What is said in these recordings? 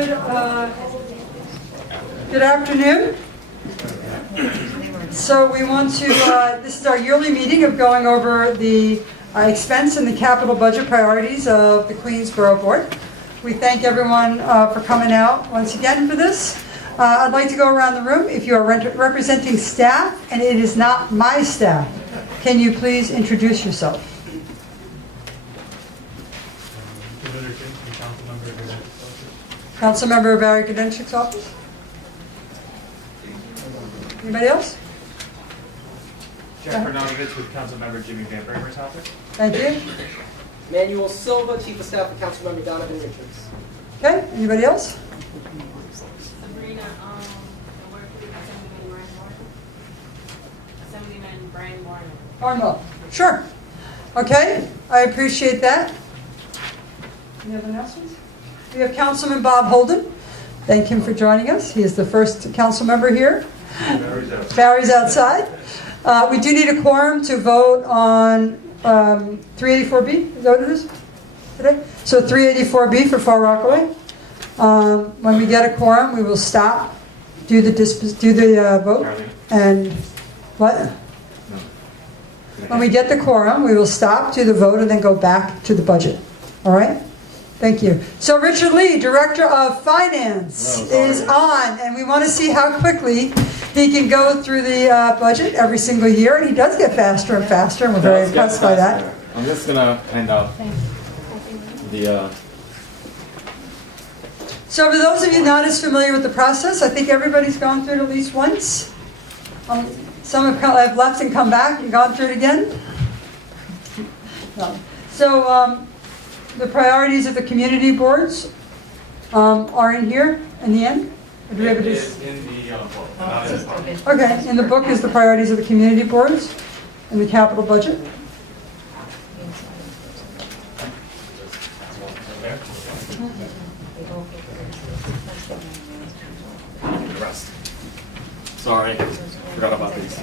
Good afternoon. So we want to, this is our yearly meeting of going over the expense and the capital budget priorities of the Queensborough Board. We thank everyone for coming out once again for this. I'd like to go around the room. If you are representing staff and it is not my staff, can you please introduce yourself? Councilmember Barry Gudenshick's office. Anybody else? Jeff Bernanovich with Councilmember Jimmy Van Bramer's office. Thank you. Manuel Silva, Chief of Staff of Councilmember Donovan Richards. Okay, anybody else? Sabrina, Assemblyman Brian Warner. Arnold. Sure. Okay, I appreciate that. Any other announcements? We have Councilman Bob Holden. Thank him for joining us. He is the first council member here. Barry's outside. We do need a quorum to vote on 384B. Is that what it is today? So 384B for Far Rockaway. When we get a quorum, we will stop, do the vote, and what? When we get the quorum, we will stop, do the vote, and then go back to the budget. All right? Thank you. So Richard Lee, Director of Finance, is on, and we want to see how quickly he can go through the budget every single year, and he does get faster and faster, and we're very impressed by that. I'm just going to hand out the... So for those of you not as familiar with the process, I think everybody's gone through it at least once. Some have left and come back and gone through it again. No. So the priorities of the community boards are in here in the end. Or do we have It is in the book, not in the book. Okay, in the book is the priorities of the community boards and the capital budget. The rest. Sorry, forgot about these.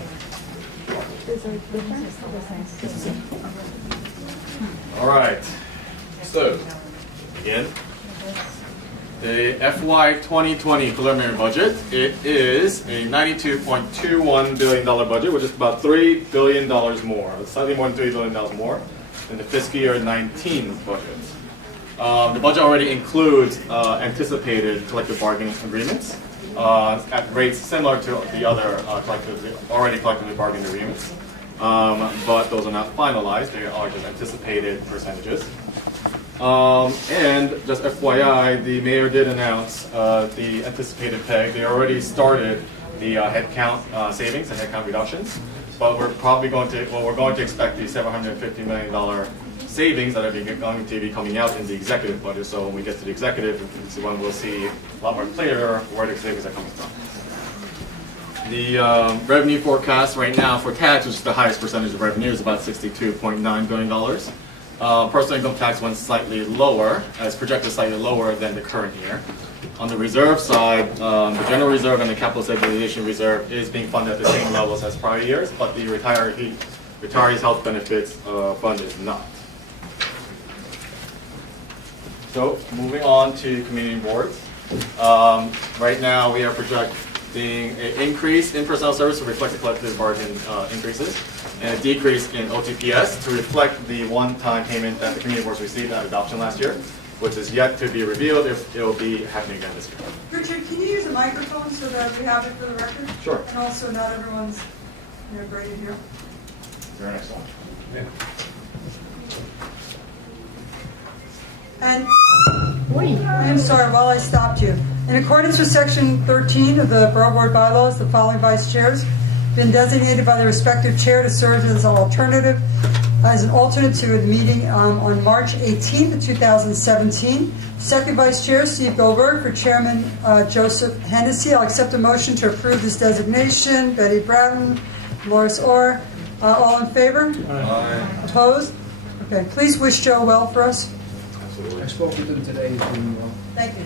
All right. So, again, the FY 2020 preliminary budget, it is a $92.21 billion budget, which is about $3 billion more, slightly more than $3 billion more than the fiscal year 19 budget. The budget already includes anticipated collective bargaining agreements at rates similar to the other already collectively bargained agreements, but those are not finalized. They are just anticipated percentages. And just FYI, the mayor did announce the anticipated PEG. They already started the headcount savings and headcount reductions, but we're probably going to expect the $750 million savings that are going to be coming out in the executive budget. So when we get to the executive, it's when we'll see a lot more clear where the savings are coming from. The revenue forecast right now for tax, which is the highest percentage of revenue, is about $62.9 billion. Personal income tax went slightly lower, as projected slightly lower than the current year. On the reserve side, the general reserve and the capital stabilization reserve is being funded at the same levels as prior years, but the retirees' health benefits fund is not. So moving on to community boards. Right now we are projecting an increase in personnel service to reflect the collective bargain increases, and a decrease in OTPS to reflect the one-time payment that the community boards received at adoption last year, which is yet to be revealed if it will be happening again this year. Richard, can you use a microphone so that we have it for the record? Sure. And also not everyone's great in here. Very next one. Yeah. And I'm sorry, while I stopped you. In accordance with Section 13 of the Borough Board bylaws, the following vice chairs have been designated by the respective chair to serve as an alternate to the meeting on March 18th, 2017. Second vice chair, Steve Goldberg, for Chairman Joseph Hennessy. I'll accept a motion to approve this designation. Betty Bratton, Loris Orr. All in favor? Aye. Opposed? Okay, please wish Joe well for us. I spoke with him today. He's doing well. Thank you.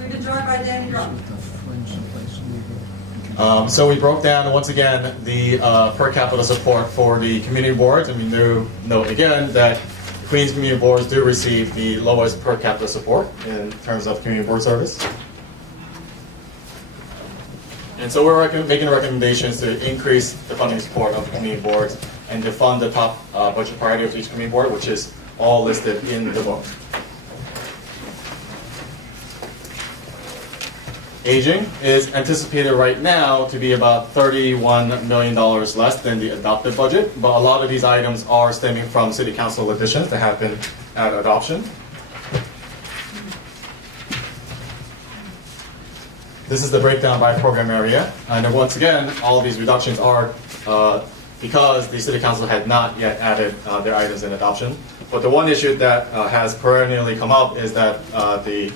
We've been joined by Danny Drum. So we broke down once again the per capita support for the community boards, and we note again that Queens community boards do receive the lowest per capita support in terms of community board service. And so we're making recommendations to increase the funding support of community boards and to fund the top budget priority of each community board, which is all listed in the book. Aging is anticipated right now to be about $31 million less than the adopted budget, but a lot of these items are stemming from City Council additions that have been at adoption. This is the breakdown by program area, and once again, all of these reductions are because the City Council had not yet added their items in adoption. But the one issue that has perennially come up is that the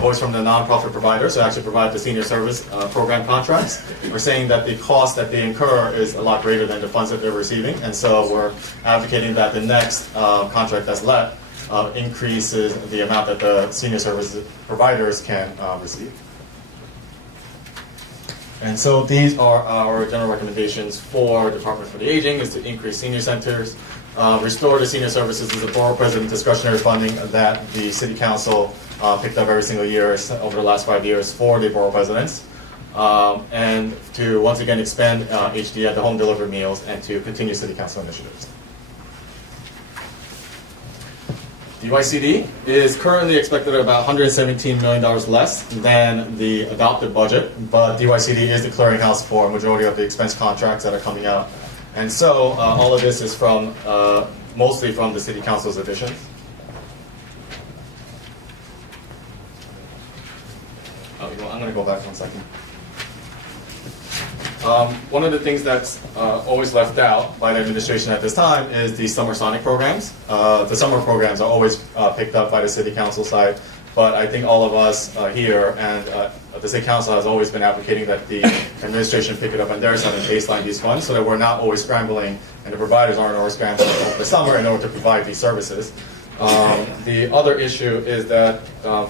voice from the nonprofit providers who actually provide the senior service program contracts are saying that the cost that they incur is a lot greater than the funds that they're receiving, and so we're advocating that the next contract that's let increases the amount that the senior service providers can receive. And so these are our general recommendations for Department for the Aging, is to increase senior centers, restore the senior services as a borough president discretionary funding that the City Council picked up every single year over the last 5 years for the borough presidents, and to once again expand HD at the home delivered meals and to continue City Council initiatives. DYCD is currently expected at about $117 million less than the adopted budget, but DYCD is the clearinghouse for a majority of the expense contracts that are coming out. And so all of this is from mostly from the City Council's additions. I'm going to go back 1 second. One of the things that's always left out by the administration at this time is the summer Sonic programs. The summer programs are always picked up by the City Council side, but I think all of us here and the City Council has always been advocating that the administration pick it up on their side and baseline these funds so that we're not always scrambling and the providers aren't always scrambling over the summer in order to provide these services. The other issue is that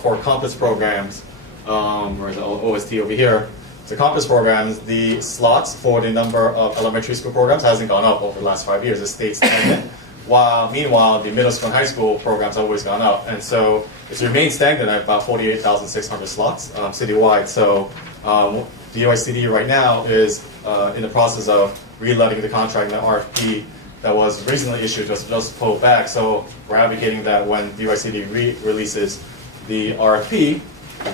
for Compass programs, where's the OST over here, the Compass programs, the slots for the number of elementary school programs hasn't gone up over the last 5 years. It stayed stagnant. While meanwhile, the middle school and high school programs have always gone up. And so it's remained stagnant at about 48,600 slots citywide. So the OICD right now is in the process of reletting the contract and the RFP that was recently issued just pulled back. So we're advocating that when the OICD releases the RFP,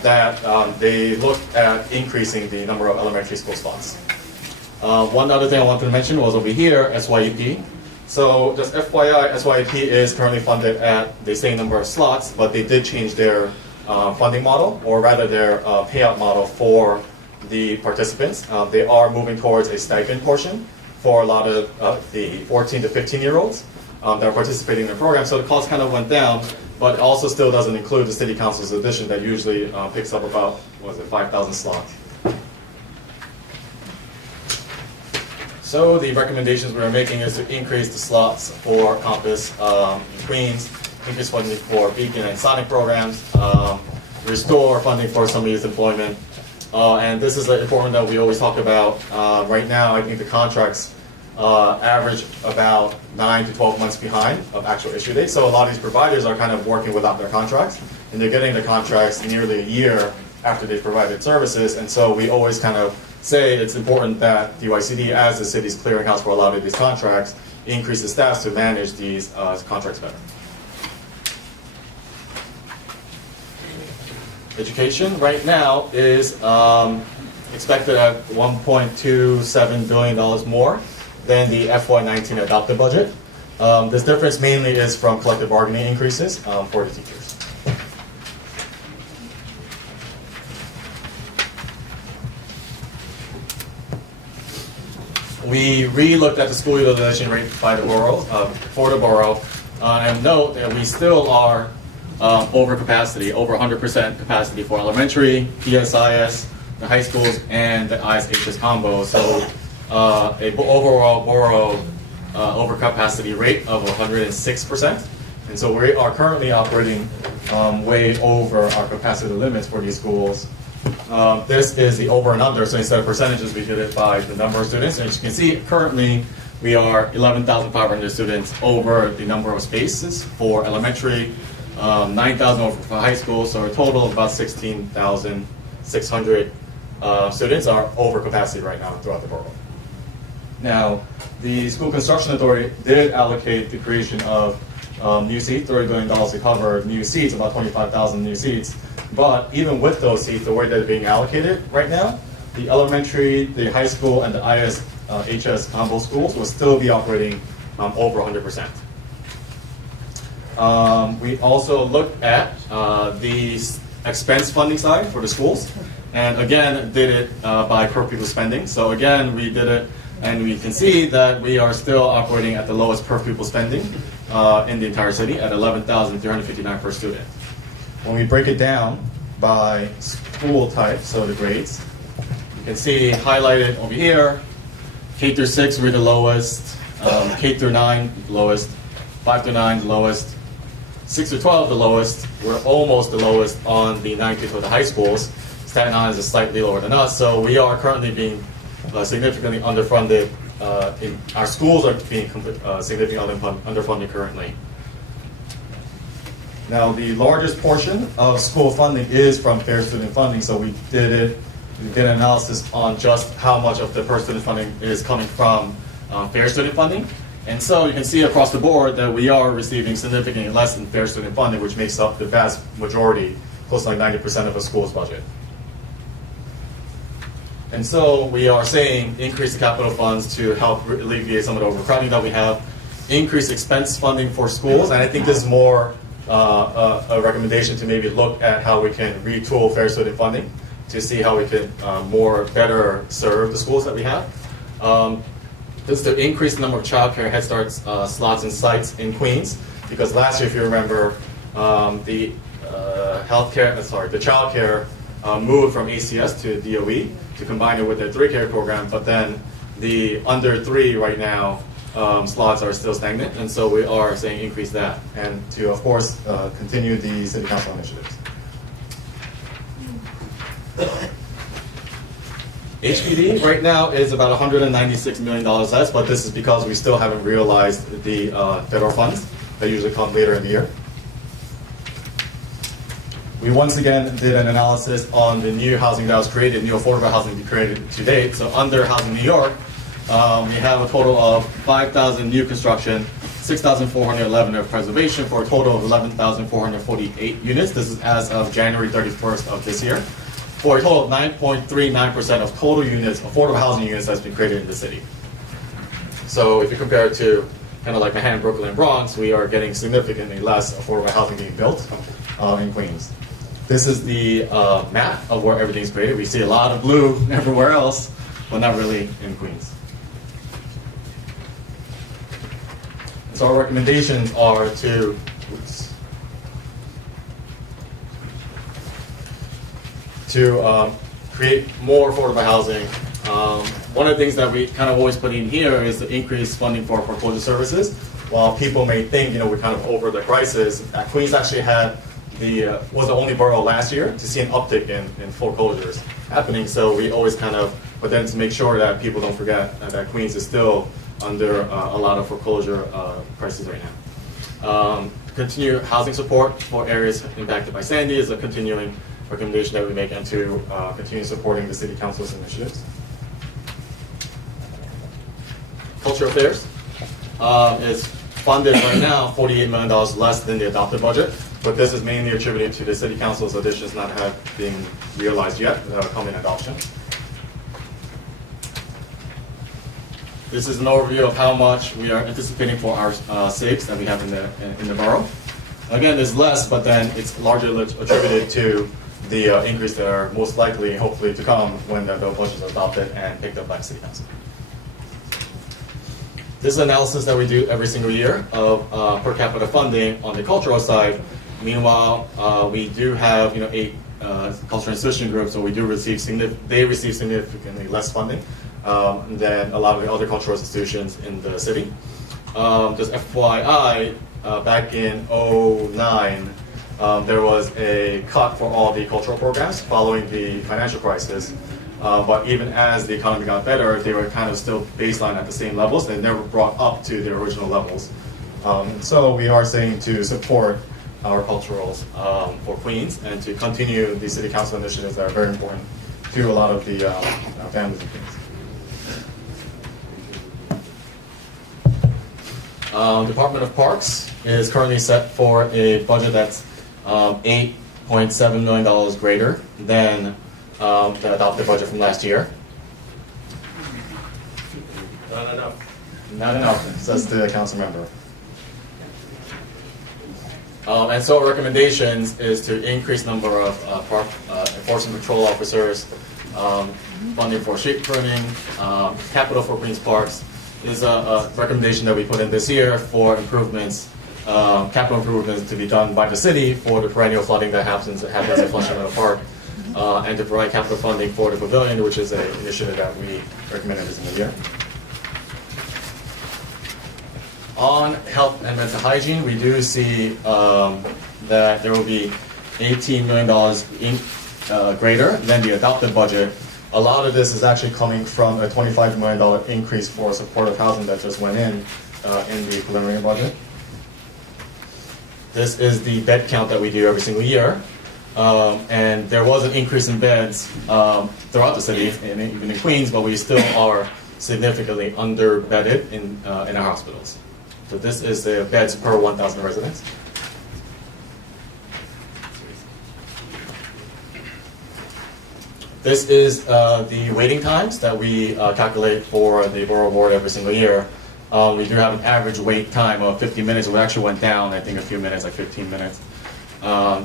that they look at increasing the number of elementary school spots. One other thing I wanted to mention was over here, SYEP. So just FYI, SYEP is currently funded at the same number of slots, but they did change their funding model, or rather their payout model for the participants. They are moving towards a stipend portion for a lot of the 14 to 15-year-olds that are participating in the program. So the cost kind of went down, but it also still doesn't include the City Council's addition that usually picks up about, 5,000 slots. So the recommendations we are making is to increase the slots for Compass Queens, increase funding for Beacon and Sonic programs, restore funding for some youth employment. And this is important that we always talk about. Right now, I think the contracts average about 9 to 12 months behind of actual issue date. So a lot of these providers are kind of working without their contracts, and they're getting the contracts nearly a year after they've provided services. And so we always kind of say it's important that DYCD, as the city's clearinghouse for a lot of these contracts, increase the staff to manage these contracts better. Education right now is expected at $1.27 billion more than the FY19 adopted budget. This difference mainly is from collective bargaining increases for the teachers. We re-looked at the school utilization rate by the borough, for the borough, and note that we still are over capacity, over 100% capacity for elementary, PSIS, the high schools, and the ISHS combo. So a overall borough overcapacity rate of 106%. And so we are currently operating way over our capacity limits for these schools. This is the over and under, so instead of percentages, we did it by the number of students. And as you can see, currently we are 11,500 students over the number of spaces for elementary, 9,000 over for high school, so a total of about 16,600 students are over capacity right now throughout the borough. Now, the School Construction Authority did allocate the creation of new seats, $30 billion to cover new seats, about 25,000 new seats. But even with those seats, the way they're being allocated right now, the elementary, the high school, and the ISHS combo schools will still be operating over 100%. We also looked at the expense funding side for the schools, and again did it by per pupil spending. So again, we did it, and we can see that we are still operating at the lowest per pupil spending in the entire city at $11,359 per student. When we break it down by school type, so the grades, you can see highlighted over here, K through 6 we're the lowest, K through 9 the lowest, 5 through 9 the lowest, 6 through 12 the lowest. We're almost the lowest on the 9 through 12 the high schools. Staten Island is slightly lower than us, so we are currently being significantly underfunded. Our schools are being significantly underfunded currently. Now, the largest portion of school funding is from fair student funding, so we did an analysis on just how much of the per student funding is coming from fair student funding. And so you can see across the board that we are receiving significantly less than fair student funding, which makes up the vast majority, close to like 90% of a school's budget. And so we are saying increase the capital funds to help alleviate some of the overcrowding that we have, increase expense funding for schools, and I think this is more a recommendation to maybe look at how we can retool fair student funding to see how we can better serve the schools that we have. This is to increase the number of child care Head Start slots and sites in Queens, because last year, if you remember, the child care moved from ACS to DOE to combine it with their 3-care program, but then the under 3 right now slots are still stagnant, and so we are saying increase that, and to, of course, continue the city council initiatives. HPD right now is about $196 million less, but this is because we still haven't realized the federal funds that usually come later in the year. We once again did an analysis on the new housing that was created, new affordable housing created to date. So under Housing New York, we have a total of 5,000 new construction, 6,411 of preservation, for a total of 11,448 units. This is as of January 31st of this year, for a total of 9.39% of total units, affordable housing units, that's been created in the city. So if you compare it to kind of like Manhattan, Brooklyn, and Bronx, we are getting significantly less affordable housing being built in Queens. This is the map of where everything's created. We see a lot of blue everywhere else, but not really in Queens. So our recommendations are to create more affordable housing. One of the things that we kind of always put in here is the increased funding for foreclosure services. While people may think, we're kind of over the crisis, Queens actually had was the only borough last year to see an uptick in foreclosures happening. So we always but then to make sure that people don't forget that Queens is still under a lot of foreclosure crisis right now. Continue housing support for areas impacted by Sandy is a continuing recommendation that we make, and to continue supporting the City Council's initiatives. Cultural Affairs is funded right now $48 million less than the adopted budget, but this is mainly attributed to the City Council's additions not being realized yet, that are coming adoption. This is an overview of how much we are anticipating for our saves that we have in the borough. Again, there's less, but then it's largely attributed to the increase that are most likely, hopefully, to come when the budgets are adopted and picked up by the City Council. This is an analysis that we do every single year of per capita funding on the cultural side. Meanwhile, we do have 8 cultural institution groups, so they receive significantly less funding than a lot of the other cultural institutions in the city. Just FYI, back in 2009, there was a cut for all the cultural programs following the financial crisis. But even as the economy got better, they were kind of still baseline at the same levels. They never brought up to their original levels. So we are saying to support our culturals for Queens and to continue the city council initiatives that are very important to a lot of the families in Queens. Department of Parks is currently set for a budget that's $8.7 million greater than the adopted budget from last year. Not enough. Not enough, says the council member. And so our recommendations is to increase number of park enforcement patrol officers, funding for street pruning, capital for Queens Parks is a recommendation that we put in this year for improvements, capital improvements to be done by the city for the perennial flooding that happens at Flushing Meadow Park, and to provide capital funding for the pavilion, which is an initiative that we recommended this in the year. On health and mental hygiene, we do see that there will be $18 million greater than the adopted budget. A lot of this is actually coming from a $25 million increase for supportive housing that just went in the preliminary budget. This is the bed count that we do every single year. And there was an increase in beds throughout the city, and even in Queens, but we still are significantly under-bedded in our hospitals. So this is the beds per 1,000 residents. This is the waiting times that we calculate for the Borough Board every single year. We do have an average wait time of 50 minutes. It actually went down, I think, a few minutes, like 15 minutes. Time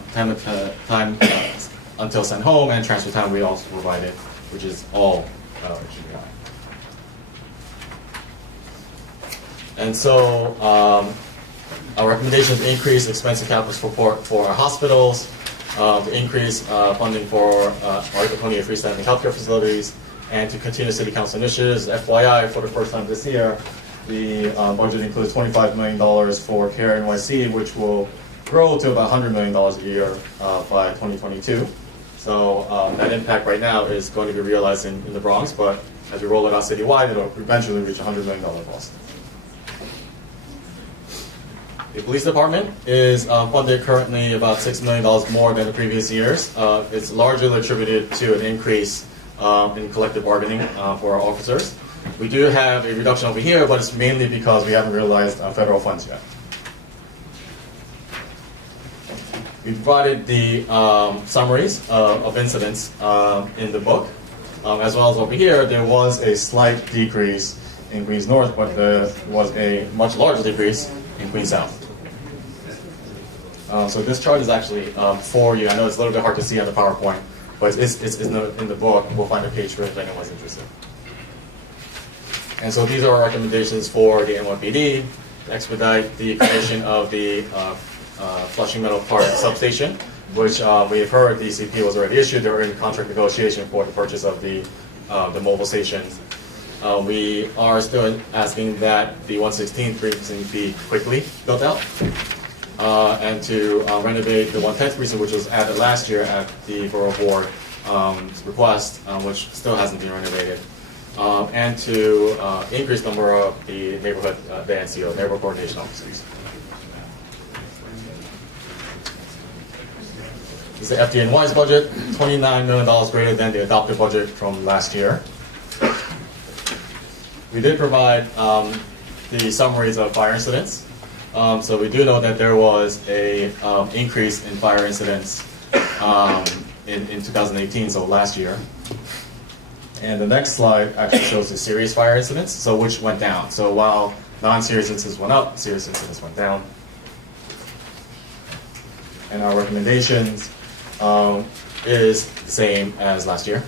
until sent home, and transfer time we also provided, which is all extremely high. And so our recommendation is to increase expensive capital support for our hospitals, to increase funding for our Laconia freestanding healthcare facilities, and to continue city council initiatives. FYI, for the first time this year, the budget includes $25 million for Care NYC, which will grow to about $100 million a year by 2022. So that impact right now is going to be realized in the Bronx, but as we roll it out citywide, it'll eventually reach $100 million cost. The police department is funded currently about $6 million more than the previous years. It's largely attributed to an increase in collective bargaining for our officers. We do have a reduction over here, but it's mainly because we haven't realized federal funds yet. We provided the summaries of incidents in the book. As well as over here, there was a slight decrease in Queens North, but there was a much larger decrease in Queens South. So this chart is actually for you. I know it's a little bit hard to see on the PowerPoint, but it's in the book. We'll find a page for it if anyone's interested. And so these are our recommendations for the NYPD, expedite the creation of the Flushing Meadow Park substation, which we have heard the CP was already issued. They're in contract negotiation for the purchase of the mobile stations. We are still asking that the 116th precinct be quickly built out, and to renovate the 110th precinct, which was added last year at the Borough Board request, which still hasn't been renovated, and to increase the number of the neighborhood, the NCO, neighborhood coordination officers. This is the FDNY's budget, $29 million greater than the adopted budget from last year. We did provide the summaries of fire incidents. So we do know that there was a increase in fire incidents in 2018, so last year. And the next slide actually shows the serious fire incidents, so which went down. So while non-serious incidents went up, serious incidents went down. And our recommendations is the same as last year.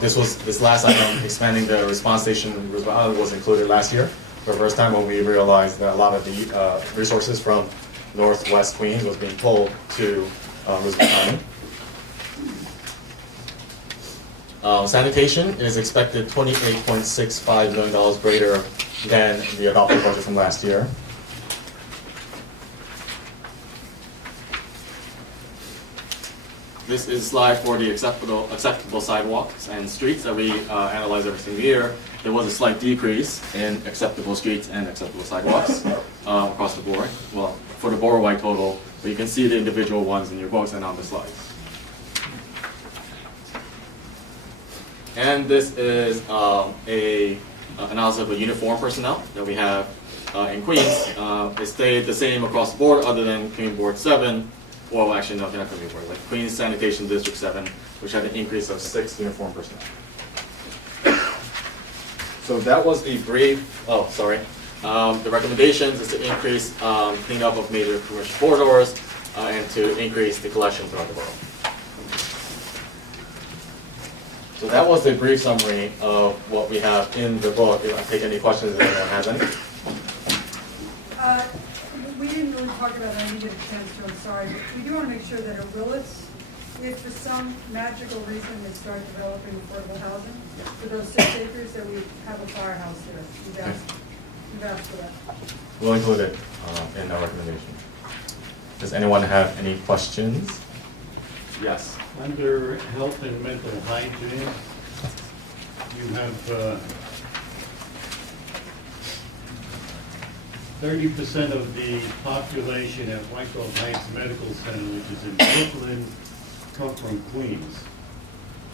This last item, expanding the response station, was included last year for the first time when we realized that a lot of the resources from Northwest Queens was being pulled to Roosevelt County. Sanitation is expected $28.65 million greater than the adopted budget from last year. This is a slide for the acceptable sidewalks and streets that we analyze every single year. There was a slight decrease in acceptable streets and acceptable sidewalks across the board. Well, for the borough-wide total, but you can see the individual ones in your books and on the slides. And this is a analysis of the uniform personnel that we have in Queens. It stayed the same across the board other than Community Board 7. Well, actually, no, not Community Board, like Queens Sanitation District 7, which had an increase of 6 uniform personnel. So that was the brief, the recommendations is to increase cleanup of major commercial corridors and to increase the collection throughout the borough. So that was the brief summary of what we have in the book. If I take any questions if anyone has any. We didn't really talk about it, I didn't get a chance to, I'm sorry, but we do want to make sure that Orillis, if for some magical reason they start developing affordable housing, for those 6 acres, that we have a firehouse there. We've asked for that. We'll include it in our recommendation. Does anyone have any questions? Yes. Under health and mental hygiene, you have 30% of the population at Wyckoff Heights Medical Center, which is in Brooklyn, come from Queens.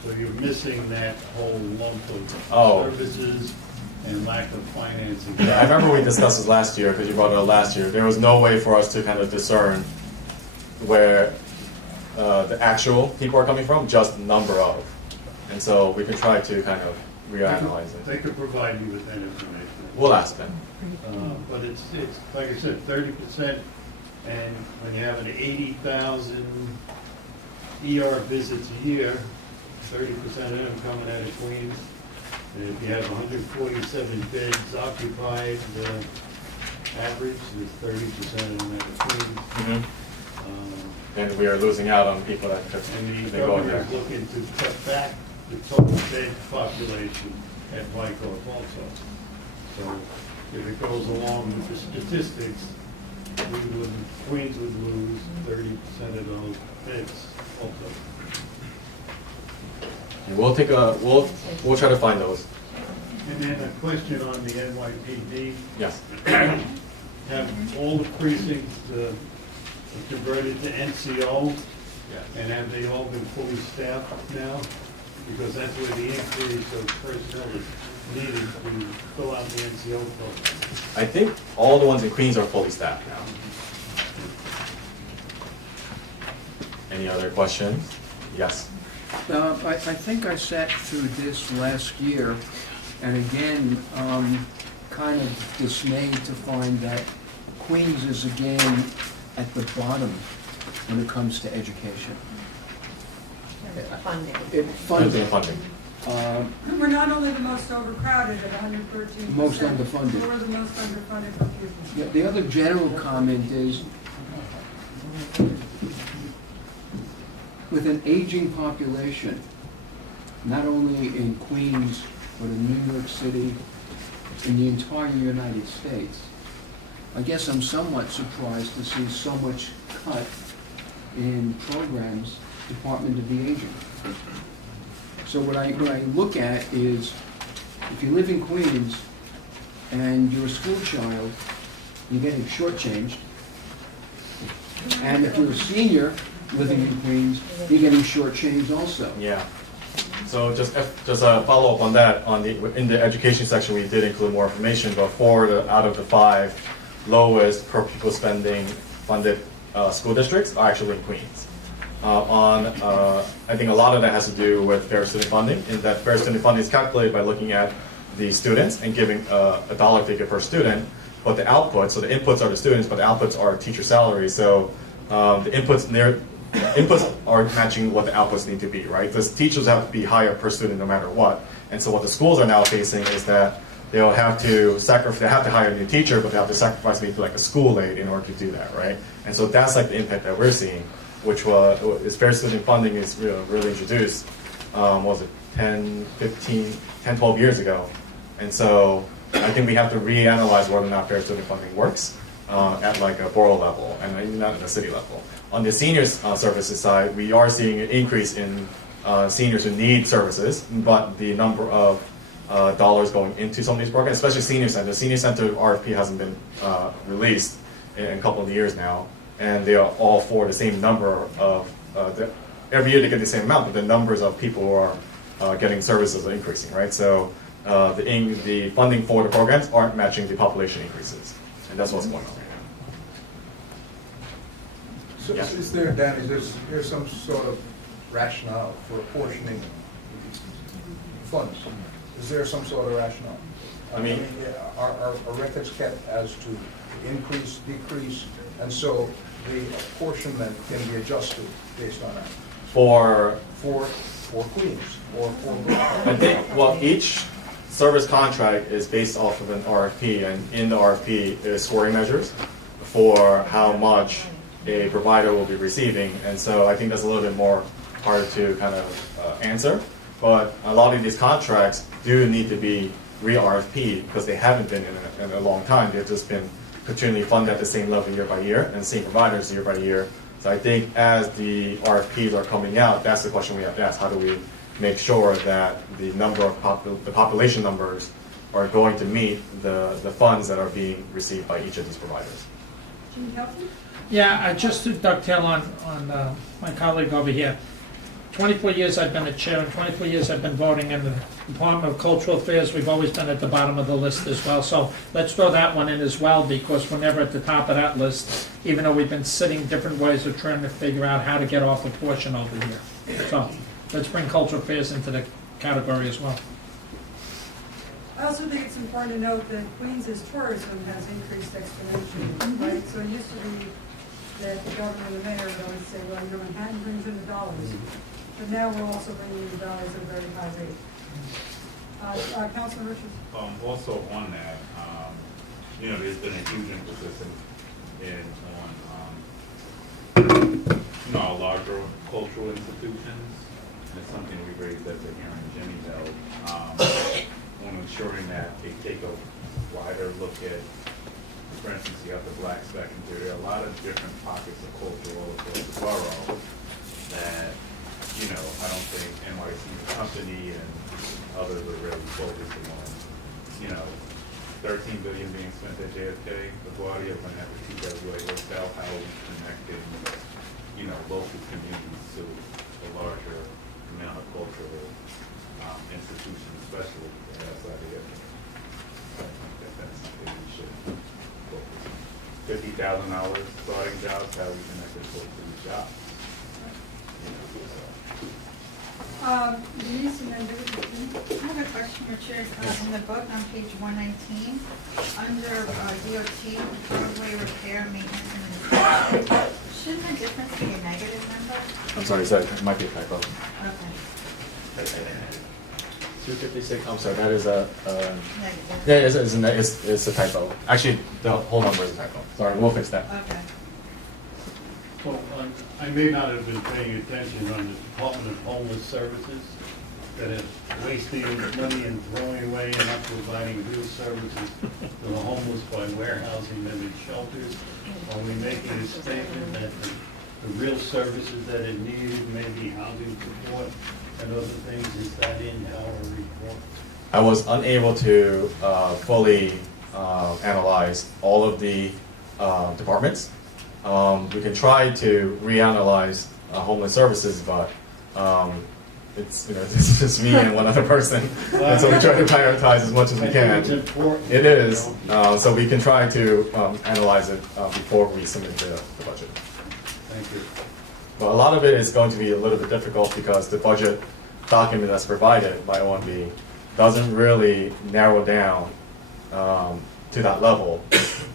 So you're missing that whole lump of services and lack of financing. Yeah, I remember we discussed this last year because you brought it up last year. There was no way for us to kind of discern where the actual people are coming from, just number of. And so we can try to kind of reanalyze it. They could provide you with that information. We'll ask them. But it's like I said, 30%, and when you have an 80,000 ER visits a year, 30% of them coming out of Queens. And if you have 147 beds occupied, the average is 30% of them out of Queens. Mm-hmm. And we are losing out on people that could And the go governor there. is looking to cut back the total bed population at Wyckoff also. So if it goes along with the statistics, Queens would lose 30% of those beds also. And we'll take we'll try to find those. And then a question on the NYPD. Yes. Have all the precincts converted to NCO? Yes. And have they all been fully staffed now? Because that's where the increase of personnel is needed to fill out the NCO program. I think all the ones in Queens are fully staffed now. Any other questions? Yes. I think I sat through this last year, and again, kind of dismayed to find that Queens is again at the bottom when it comes to education. Funding. Funding. We're not only the most overcrowded at 113%. Most underfunded. We're the most underfunded for pupils. The other general comment is, with an aging population, not only in Queens, but in New York City, in the entire United States, I guess I'm somewhat surprised to see so much cut in programs, Department of the Aging. So what I look at is, if you live in Queens and you're a school child, you're getting shortchanged. And if you're a senior living in Queens, you're getting shortchanged also. Yeah. So just a follow up on that. In the education section, we did include more information. But out of the 5 lowest per pupil spending funded school districts are actually in Queens. I think a lot of that has to do with fair student funding. In that fair student funding is calculated by looking at the students and giving a dollar figure per student. But the outputs, so the inputs are the students, but the outputs are teacher salaries. So the inputs are matching what the outputs need to be, right? The teachers have to be higher per student no matter what. And so what the schools are now facing is that they'll have to hire a new teacher, but they have to sacrifice maybe like a school aide in order to do that, right? And so that's like the impact that we're seeing, which is fair student funding is really introduced, what was it, 10, 12 years ago. And so I think we have to reanalyze whether or not fair student funding works. at like a borough level and not at a city level. On the seniors services side, we are seeing an increase in seniors who need services, but the number of dollars going into some of these programs, especially senior center. The senior center RFP hasn't been released in a couple of years now, and they are all for the same number of, every year they get the same amount, but the numbers of people who are getting services are increasing, right? So the funding for the programs aren't matching the population increases, and that's what's going on right now. So Yeah. is there, Dan, is there some sort of rationale for apportioning funds? Is there some sort of rationale? I mean- Are records kept as to increase, decrease, and so the apportionment can be adjusted based on that? For For Queens, or for Brooklyn? I think, well, each service contract is based off of an RFP, and in the RFP is scoring measures for how much a provider will be receiving, and so I think that's a little bit more hard to kind of answer. But a lot of these contracts do need to be re-RFP because they haven't been in a long time. They've just been continually funded at the same level year by year and same providers year by year. So I think as the RFPs are coming out, that's the question we have to ask. How do we make sure that the number of the population numbers are going to meet the funds that are being received by each of these providers? Jimmy Kelton? Yeah, just to dovetail on my colleague over here. 24 years I've been a chair, and 24 years I've been voting in the Department of Cultural Affairs. We've always been at the bottom of the list as well. So let's throw that one in as well, because we're never at the top of that list, even though we've been sitting different ways of trying to figure out how to get off a portion over here. So let's bring cultural affairs into the category as well. I also think it's important to note that Queens' tourism has increased exponentially, right? So it used to be that the governor and the mayor would always say, well, you know, Manhattan brings in the dollars. But now we're also bringing in the dollars at a very high rate. Councilman Richards? Also on that, there's been a huge emphasis on our larger cultural institutions. And it's something we raised at the hearing Jimmy held, on ensuring that they take a wider look at, for instance, you have the Black Spectrum. There are a lot of different pockets of culture all across the borough that, I don't think NYC the company and others are really focusing on, 13 billion being spent at JFK, LaGuardia, when at the TWA works out how we connecting, local communities to a larger amount of cultural institutions, especially outside the area. I think that's something we should focus on. $50,000 starting jobs, how we connect it to these jobs. Denise and then David. I have a question, Richard. In the book on page 119, under DOT, roadway repair, maintenance, and inspection, shouldn't the difference be a negative number? I'm sorry, it might be a typo. Okay. 256, I'm sorry, that is a, Negative. yeah, it's a typo. Actually, the whole number is a typo. Sorry, we'll fix that. Okay. Well, I may not have been paying attention on the Department of Homeless Services that is wasting money and throwing away and not providing real services to the homeless by warehousing them in shelters. Are we making a statement that the real services that it needed, maybe housing support and other things, is that in our report? I was unable to fully analyze all of the departments. We can try to reanalyze homeless services, but it's just me and one other person, and so we try to prioritize as much as we can. It's important. It is, so we can try to analyze it before we submit the budget. Thank you. But a lot of it is going to be a little bit difficult because the budget document that's provided by OMB doesn't really narrow down to that level.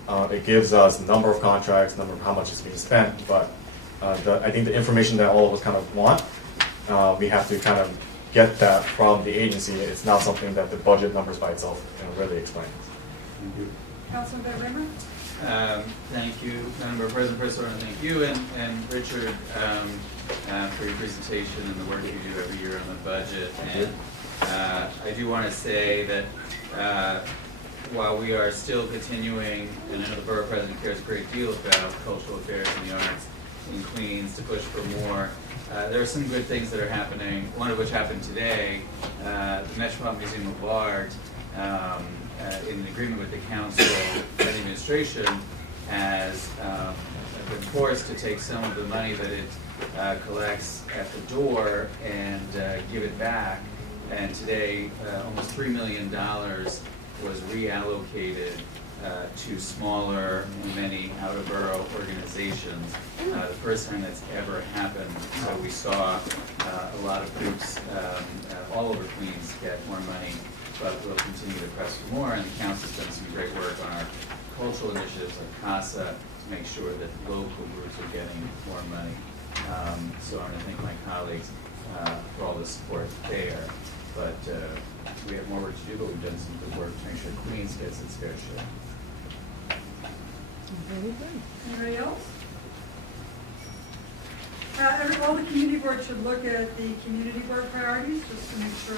It gives us number of contracts, number of how much is being spent, but I think the information that all of us kind of want, we have to kind of get that from the agency. It's not something that the budget numbers by itself really explains. Councilman Rimmer? Thank you, Member President Priscilla, and thank you and Richard for your presentation and the work you do every year on the budget. And I do want to say that while we are still continuing, and I know the borough president cares a great deal about cultural affairs and the arts in Queens to push for more, there are some good things that are happening, one of which happened today. The Metropolitan Museum of Art, in agreement with the council and the administration, has been forced to take some of the money that it collects at the door and give it back. And today, almost $3 million was reallocated to smaller, many out-of-borough organizations. The first time that's ever happened. So we saw a lot of groups all over Queens get more money, but we'll continue to press for more. And the council's done some great work on our cultural initiatives like CASA to make sure that local groups are getting more money. So I want to thank my colleagues for all the support there. But we have more work to do, but we've done some good work to make sure Queens gets its fair share. Very good. Anybody else? All the community boards should look at the community board priorities, just to make sure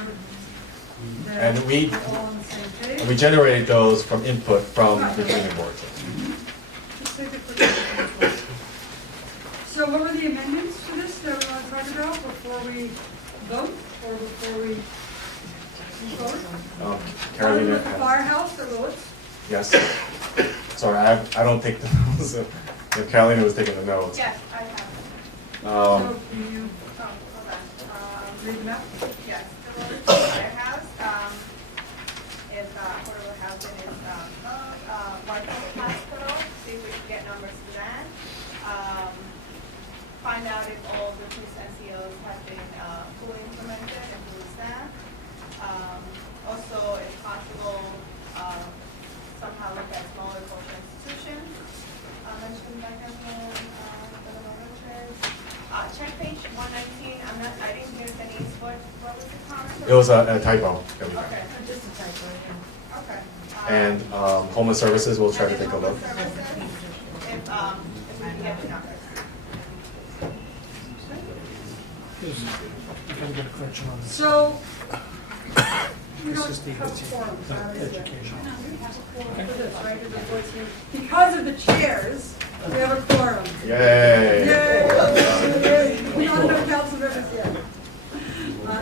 that And we- we're all on the same page. And we generated those from input from Right. the community boards. Just take a quick look. So what were the amendments to this that we want to talk about before we vote, or before we move forward? Starting Carolina, with the firehouse at Willits. yes. Sorry, I don't take the notes. Carolina was taking the notes. Yes, I have. So can you Oh, hold on. read them out? Yes, the Village Firehouse, is, affordable housing is, White Oak Hospital, see if we can get numbers for that. Find out if all the police NCOs have been, fully implemented and fully staffed. Also, if possible, somehow look at smaller cultural institutions. Mentioned by Councilman, Richard. Check page 119, I didn't hear the names, what was the comment? It was a typo. Okay, just a typo, yeah. Okay. And homeless services, we'll try to And then take a look. homeless services, if we can get the numbers. You can get a correction on this. So, we This don't is the have forums, education. Because of the chairs, we have a quorum. Yay. Yay! We don't have enough council members yet.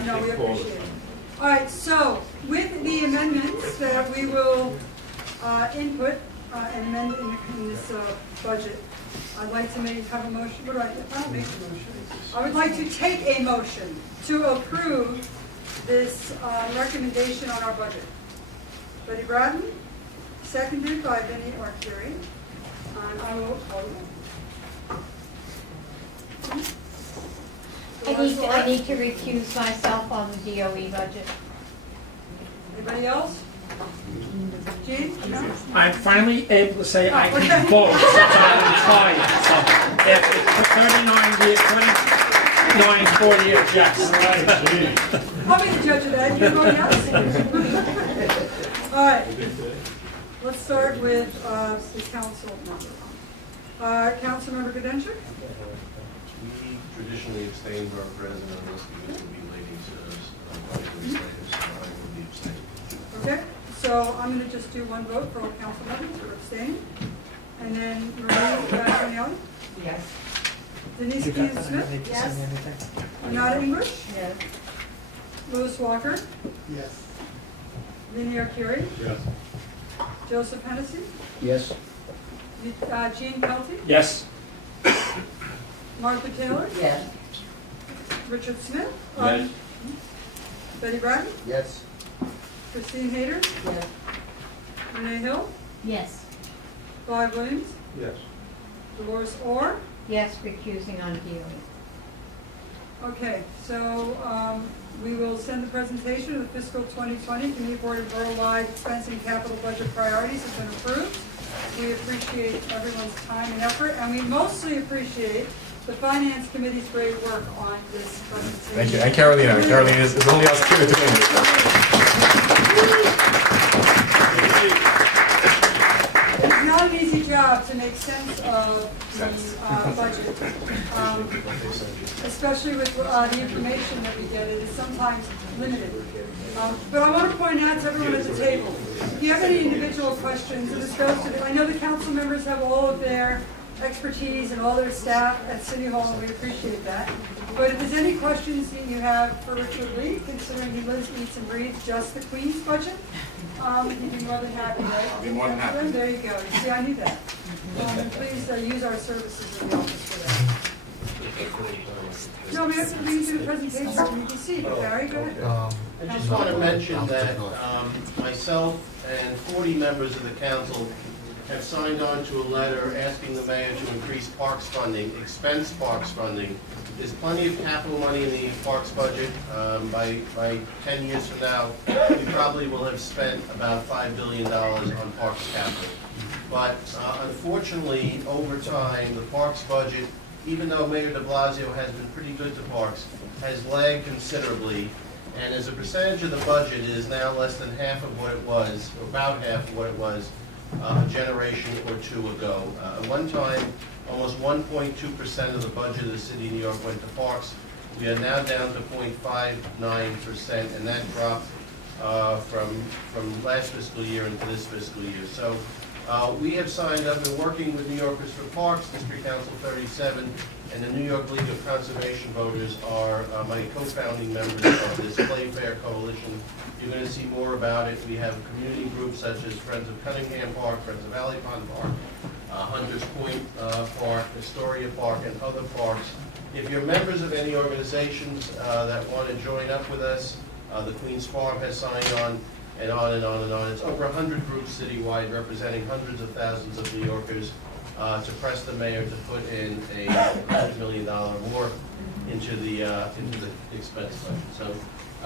No, we appreciate it. All right, so with the amendments that we will input and amend in this budget, I'd like to have a motion. What do I'll make a motion. I would like to take a motion to approve this recommendation on our budget. Betty Bratton, seconded by Benny Arcuri. And I will call them. I need to recuse myself on the DOE budget. Anybody else? Jean? No? I'm finally able to say I Oh, okay. can vote since I'm retired, so after 39 years, yes. I'll be the judge of that. You vote yes? All right. Let's start with the council member. Councilmember Cadenza? We traditionally abstain from our president on this because we'll be relating to budget legislatives, so I will be abstaining. Okay, so I'm going to just do one vote for all council members who are abstaining. And then Marie Graziani? Yes. Denise You got that? I Keith-Smith? need to send anything? Renata English? Yes. Louis Walker? Yes. Vinnie Arcuri? Yes. Joseph Hennessy? Yes? Jean Kelty? Yes. Martha Taylor? Yes. Richard Smith? Yes. Betty Bratton? Yes. Christine Hayter? Yes. Renee Hill? Yes. Clive Williams? Yes. Dolores Orr? Yes, recusing on DOE. Okay, so we will send the presentation of the fiscal 2020 Community Board and Borough-wide expense and capital budget priorities have been approved. We appreciate everyone's time and effort, and we mostly appreciate the Finance Committee's great work on this presentation. Thank you. And Carolina. Carolina is only us two doing this. It's not an easy job. job to make sense of the budget, especially with the information that we get. It is sometimes limited. But I want to point out to everyone at the table, if you have any individual questions, and this goes to I know the council members have all of their expertise and all their staff at City Hall, and we appreciate that. But if there's any questions that you have for Richard Lee, considering he lives, eats, and breathes just the Queen's budget, he'd be more than happy, right? I'd be more than happy. There you go. See, I need that. Please use our services in the office for that. No, we have to read through the presentation from EDC, but Barry, go ahead. I just want to mention that myself and 40 members of the council have signed on to a letter asking the mayor to increase parks funding, expense parks funding. There's plenty of capital money in the parks budget. By 10 years from now, we probably will have spent about $5 billion on parks capital. But unfortunately, over time, the parks budget, even though Mayor de Blasio has been pretty good to parks, has lagged considerably. And as a percentage of the budget, it is now less than half of what it was, or about half of what it was a generation or two ago. At one time, almost 1.2% of the budget of the city of New York went to parks. We are now down to 0.59%, and that dropped from last fiscal year into this fiscal year. So we have signed up and working with New Yorkers for Parks, District Council 37, and the New York League of Conservation Voters are my co-founding members of this Playfair Coalition. You're going to see more about it. We have community groups such as Friends of Cunningham Park, Friends of Valley Pond Park, Hunters Point Park, Astoria Park, and other parks. If you're members of any organizations that want to join up with us, the Queen's Farm has signed on, and on and on and on. It's over 100 groups citywide representing hundreds of thousands of New Yorkers to press the mayor to put in a $100 million more into the expense budget. So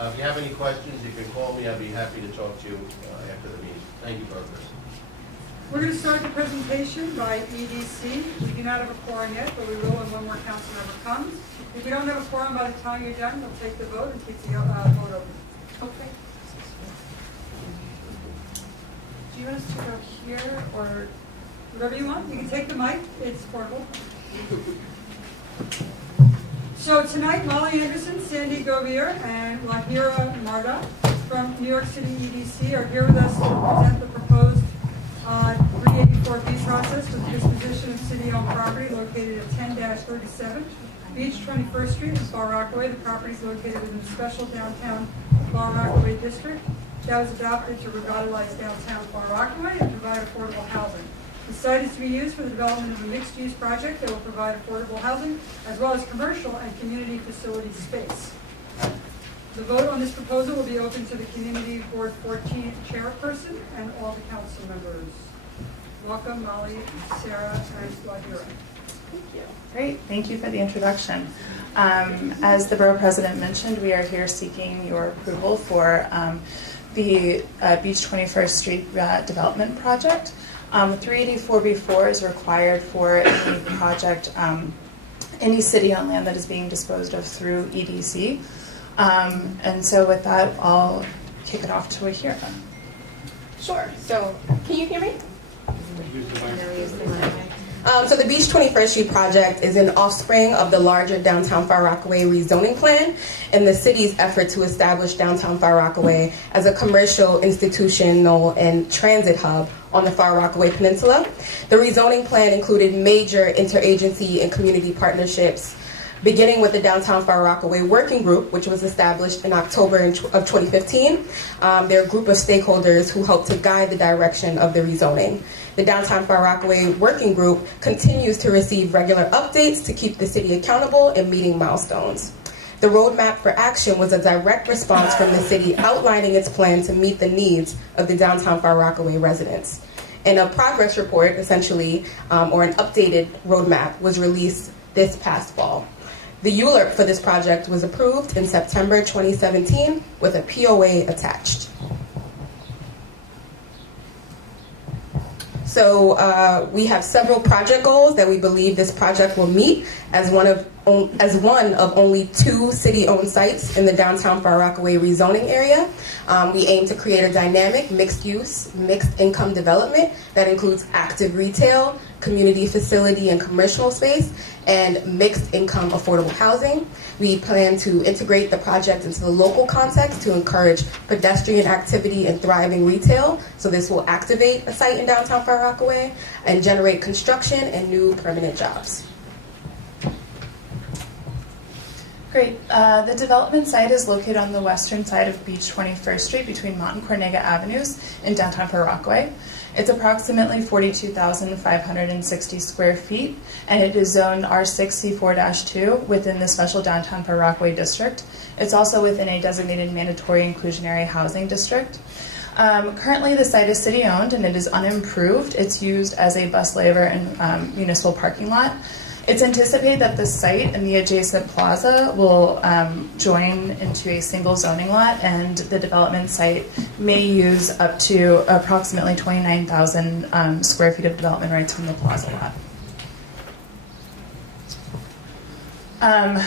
if you have any questions, you can call me. I'd be happy to talk to you after the meeting. Thank you, brokers. We're going to start the presentation by EDC. We do not have a quorum yet, but we will when one more council member comes. If we don't have a quorum by the time you're done, we'll take the vote and keep the vote open. Okay. Do you want us to go here or? Whatever you want. You can take the mic. It's portable. So tonight, Molly Anderson, Sandy Govier, and Lahira Marda from New York City EDC are here with us to present the proposed 384B process for the disposition of city-owned property located at 10-37 Beach 21st Street in Far Rockaway. The property is located within the special downtown Far Rockaway district that was adopted to revitalize downtown Far Rockaway and provide affordable housing. The site is to be used for the development of a mixed-use project that will provide affordable housing as well as commercial and community facility space. The vote on this proposal will be open to the Community Board 14 chairperson and all the council members. Welcome, Molly, Sarah, and Lahira. Thank you. Great, thank you for the introduction. As the Borough President mentioned, we are here seeking your approval for the Beach 21st Street development project. 384B4 is required for any project, any city-owned land that is being disposed of through EDC. And so with that, I'll kick it off to Ahira. Sure. So, can you hear me? So the Beach 21st Street project is an offspring of the larger downtown Far Rockaway rezoning plan and the city's effort to establish downtown Far Rockaway as a commercial, institutional, and transit hub on the Far Rockaway Peninsula. The rezoning plan included major interagency and community partnerships, beginning with the Downtown Far Rockaway Working Group, which was established in October of 2015. They're a group of stakeholders who helped to guide the direction of the rezoning. The Downtown Far Rockaway Working Group continues to receive regular updates to keep the city accountable and meeting milestones. The roadmap for action was a direct response from the city outlining its plan to meet the needs of the Downtown Far Rockaway residents. And a progress report, essentially, or an updated roadmap, was released this past fall. The ULURP for this project was approved in September 2017 with a POA attached. So we have several project goals that we believe this project will meet as one of only 2 city-owned sites in the downtown Far Rockaway rezoning area. We aim to create a dynamic, mixed-use, mixed-income development that includes active retail, community facility and commercial space, and mixed-income affordable housing. We plan to integrate the project into the local context to encourage pedestrian activity and thriving retail. So this will activate a site in downtown Far Rockaway and generate construction and new permanent jobs. Great. The development site is located on the western side of Beach 21st Street between Mont and Cornega Avenues in downtown Far Rockaway. It's approximately 42,560 square feet, and it is zoned R6C4-2 within the special downtown Far Rockaway district. It's also within a designated mandatory inclusionary housing district. Currently, the site is city-owned and it is unimproved. It's used as a bus layover and municipal parking lot. It's anticipated that the site and the adjacent plaza will join into a single zoning lot, and the development site may use up to approximately 29,000 square feet of development rights from the plaza lot.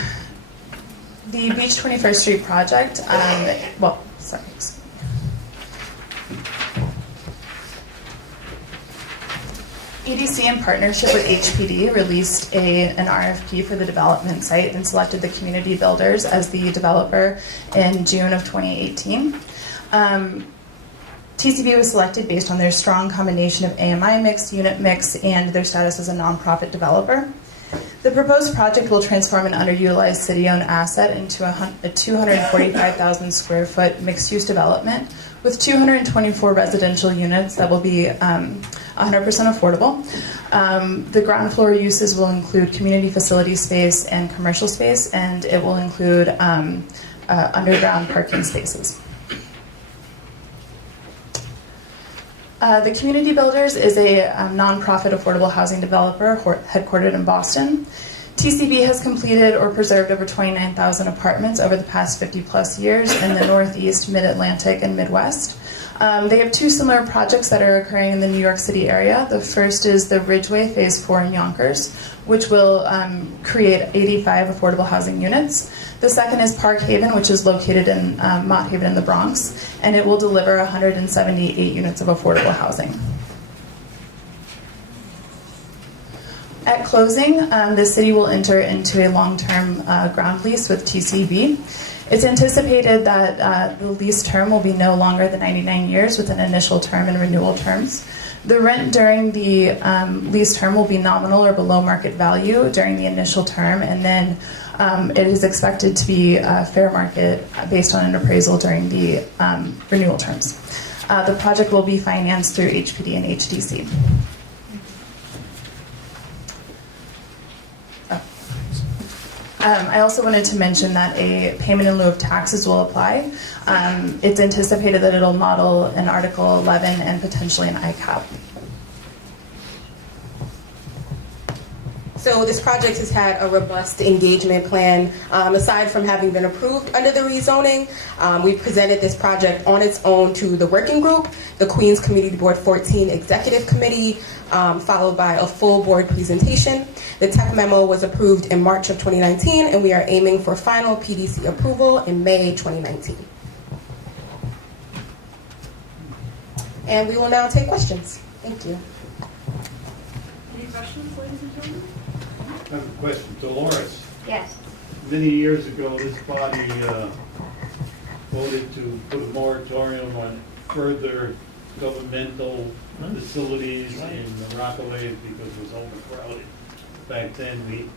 The Beach 21st Street project, EDC, in partnership with HPD, released an RFP for the development site and selected the community builders as the developer in June of 2018. TCB was selected based on their strong combination of AMI mix, unit mix, and their status as a nonprofit developer. The proposed project will transform an underutilized city-owned asset into a 245,000 square foot mixed-use development with 224 residential units that will be 100% affordable. The ground floor uses will include community facility space and commercial space, and it will include underground parking spaces. The Community Builders is a nonprofit affordable housing developer headquartered in Boston. TCB has completed or preserved over 29,000 apartments over the past 50 plus years in the Northeast, Mid-Atlantic, and Midwest. They have 2 similar projects that are occurring in the New York City area. The first is the Ridgeway Phase 4 in Yonkers, which will create 85 affordable housing units. The second is Park Haven, which is located in Mott Haven in the Bronx, and it will deliver 178 units of affordable housing. At closing, the city will enter into a long-term ground lease with TCB. It's anticipated that the lease term will be no longer than 99 years with an initial term and renewal terms. The rent during the lease term will be nominal or below market value during the initial term, and then it is expected to be fair market based on an appraisal during the renewal terms. The project will be financed through HPD and HDC. I also wanted to mention that a payment in lieu of taxes will apply. It's anticipated that it'll model an Article 11 and potentially an ICAP. So this project has had a robust engagement plan. Aside from having been approved under the rezoning, we presented this project on its own to the working group, the Queens Community Board 14 Executive Committee, followed by a full board presentation. The tech memo was approved in March of 2019, and we are aiming for final PDC approval in May 2019. And we will now take questions. Thank you. Any questions, ladies and gentlemen? I have a question. Dolores, Yes. many years ago, this body voted to put a moratorium on further governmental facilities in Rockaway because it was overcrowded. Back then,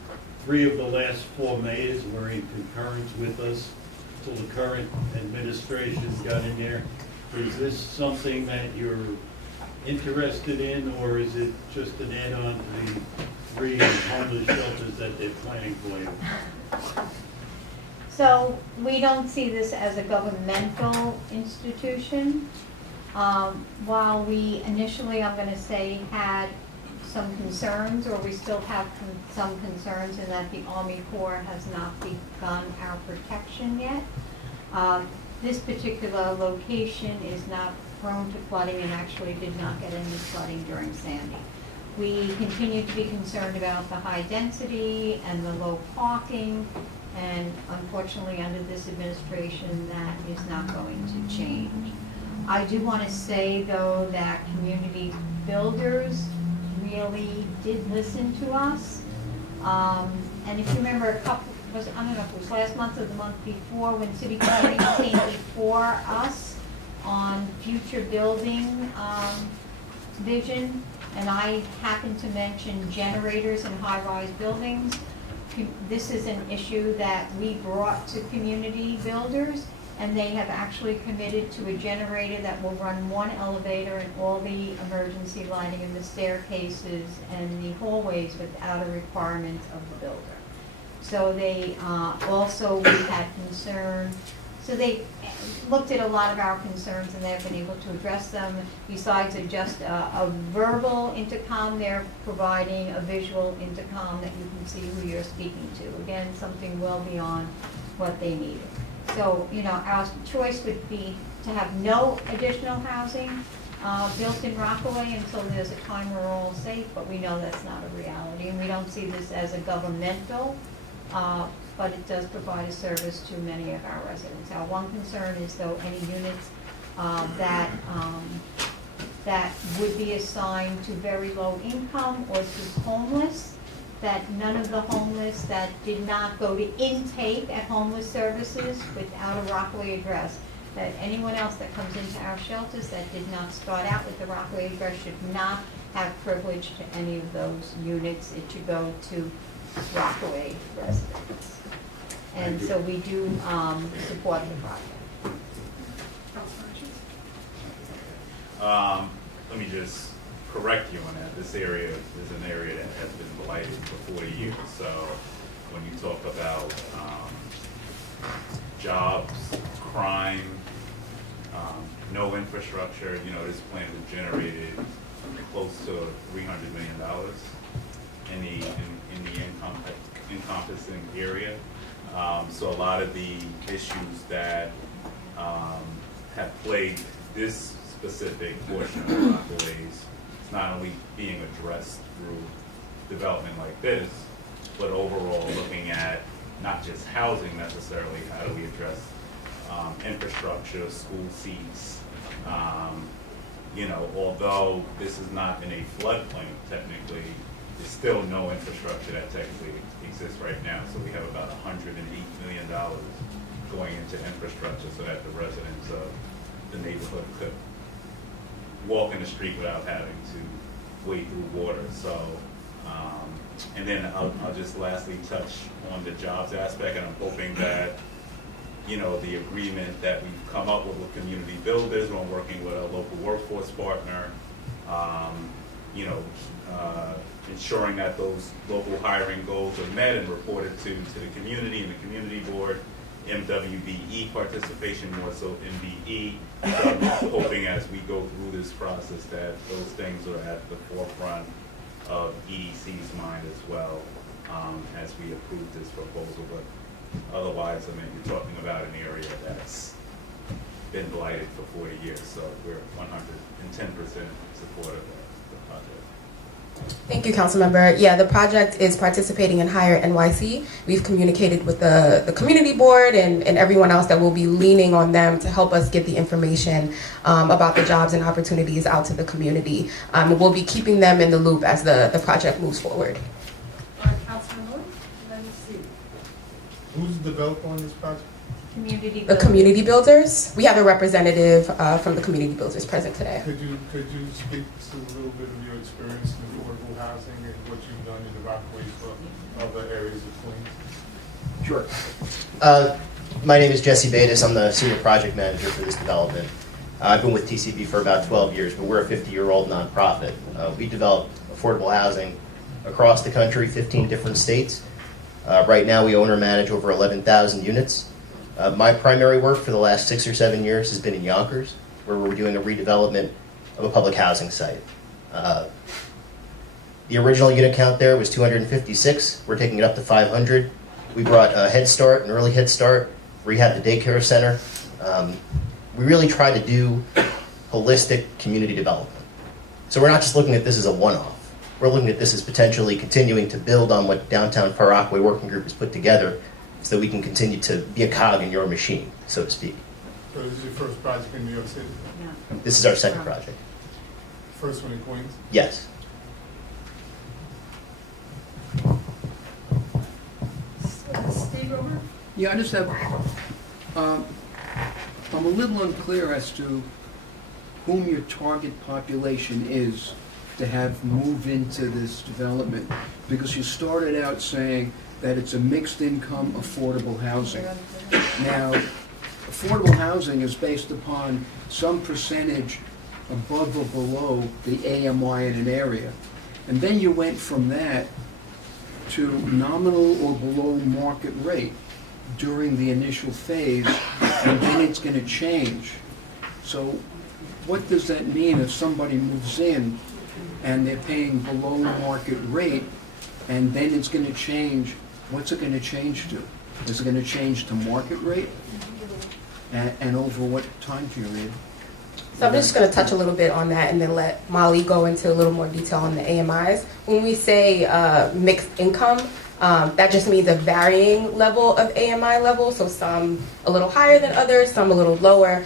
3 of the last 4 mayors were in concurrence with us until the current administration got in there. Is this something that you're interested in, or is it just an add-on to the 3 homeless shelters that they're planning for you? So we don't see this as a governmental institution. While we initially, I'm going to say, had some concerns, or we still have some concerns in that the Army Corps has not begun our protection yet. This particular location is not prone to flooding and actually did not get any flooding during Sandy. We continue to be concerned about the high density and the low parking, and unfortunately, under this administration, that is not going to change. I do want to say, though, that community builders really did listen to us. And if you remember I don't know if it was last month or the month before, when City Planning came before us on future building vision, and I happened to mention generators in high-rise buildings. This is an issue that we brought to community builders, and they have actually committed to a generator that will run one elevator and all the emergency lighting in the staircases and the hallways without a requirement of the builder. So they also, we had concern, so they looked at a lot of our concerns and they've been able to address them. Besides just a verbal intercom, they're providing a visual intercom that you can see who you're speaking to. Again, something well beyond what they needed. So, you know, our choice would be to have no additional housing built in Rockaway until there's a time we're all safe, but we know that's not a reality. And we don't see this as a governmental, but it does provide a service to many of our residents. Our one concern is, though, any units that would be assigned to very low income or to homeless, that none of the homeless that did not go to intake at homeless services without a Rockaway address, that anyone else that comes into our shelters that did not start out with the Rockaway address should not have privilege to any of those units. It should go to Rockaway residents. And so we do support the project. Let me just correct you on that. This area is an area that has been blighted for 40 years. So when you talk about jobs, crime, no infrastructure, you know, this plan has generated close to $300 million in the encompassing area. So a lot of the issues that have plagued this specific portion of Rockaways, it's not only being addressed through development like this, but overall looking at not just housing necessarily, how do we address infrastructure, school seats. You know, although this is not in a floodplain technically, there's still no infrastructure that technically exists right now. So we have about $108 million going into infrastructure so that the residents of the neighborhood could walk in the street without having to wade through water. So, and then I'll just lastly touch on the jobs aspect, and I'm hoping that, you know, the agreement that we've come up with community builders, when working with a local workforce partner, you know, ensuring that those local hiring goals are met and reported to the community and the community board, MWBE participation, more so MBE. So I'm hoping as we go through this process that those things are at the forefront of EDC's mind as well, as we approve this proposal. But otherwise, I mean, you're talking about an area that's been blighted for 40 years, so we're 110% supportive of the project. Thank you, Councilmember. Yeah, the project is participating in Hire NYC. We've communicated with the community board and everyone else that will be leaning on them to help us get the information about the jobs and opportunities out to the community. We'll be keeping them in the loop as the project moves forward. Councilman Lloyd, let me see. Who's the developer on this project? Community The builders. community builders, we have a representative from the community builders present today. Could you speak to a little bit of your experience in affordable housing and what you've done in the Rockaways for other areas of Queens? Sure. My name is Jesse Batis. I'm the senior project manager for this development. I've been with TCB for about 12 years, but we're a 50-year-old nonprofit. We develop affordable housing across the country, 15 different states. Right now, we own or manage over 11,000 units. My primary work for the last 6 or 7 years has been in Yonkers, where we're doing a redevelopment of a public housing site. The original unit count there was 256. We're taking it up to 500. We brought a Head Start, an early Head Start, rehab the daycare center. We really try to do holistic community development. So we're not just looking at this as a one-off. we're looking at this as potentially continuing to build on what Downtown Far Rockaway Working Group has put together so that we can continue to be a cog in your machine, so to speak. So this is your first project in New York City? This is our second project. First one in Queens? Yes. Steve, over? Yeah, I just have, I'm a little unclear as to whom your target population is to have move into this development, because you started out saying that it's a mixed income affordable housing. Now, affordable housing is based upon some percentage above or below the AMI in an area. And then you went from that to nominal or below market rate during the initial phase, and then it's going to change. So what does that mean if somebody moves in and they're paying below market rate, and then it's going to change? What's it going to change to? Is it going to change to market rate? And over what time period? So I'm just going to touch a little bit on that and then let Molly go into a little more detail on the AMIs. When we say mixed income, that just means a varying level of AMI level, so some a little higher than others, some a little lower.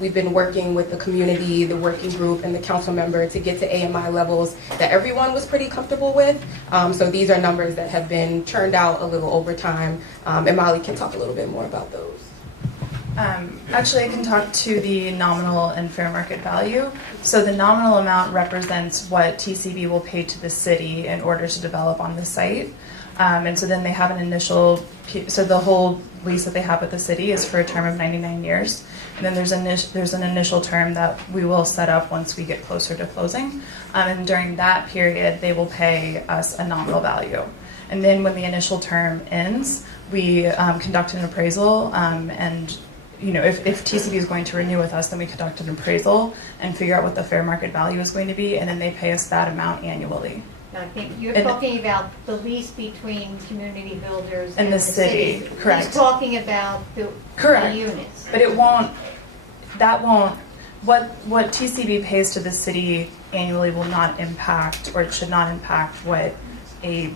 We've been working with the community, the working group, and the council member to get to AMI levels that everyone was pretty comfortable with. So these are numbers that have been churned out a little over time, and Molly can talk a little bit more about those. Actually, I can talk to the nominal and fair market value. So the nominal amount represents what TCB will pay to the city in order to develop on the site. And so then they have an initial, so the whole lease that they have with the city is for a term of 99 years. And then there's an initial term that we will set up once we get closer to closing. And during that period, they will pay us a nominal value. And then when the initial term ends, we conduct an appraisal, and if TCB is going to renew with us, then we conduct an appraisal and figure out what the fair market value is going to be, and then they pay us that amount annually. I think you're talking about the lease between community builders and the city. Correct. He's talking about the units. But what TCB pays to the city annually will not impact, or it should not impact, what a